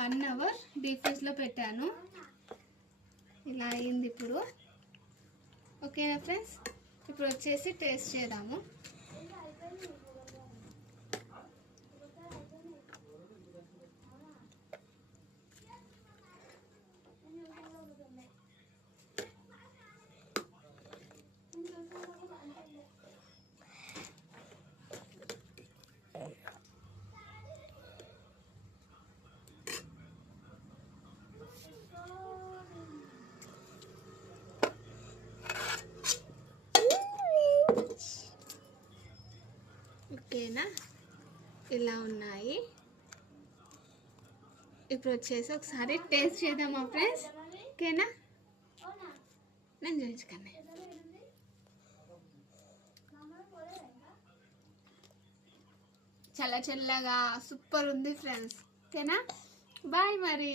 1 hour deep ఫ్రిడ్జ్లో పెట్టాను. ఇలా అయింది ఇప్పుడు. ఓకేనా ఫ్రెండ్స్, ఇప్పుడు వచ్చేసి టేస్ట్ చేద్దాము. ఓకేనా, ఇలా ఉన్నాయి. ఇప్పుడు వచ్చేసి ఒకసారి టేస్ట్ చేద్దామా ఫ్రెండ్స్? ఓకేనా, నేను చూపించుకోండి. చల్ల చల్లగా సూపర్ ఉంది ఫ్రెండ్స్. ఓకేనా, బాయ్ మరి.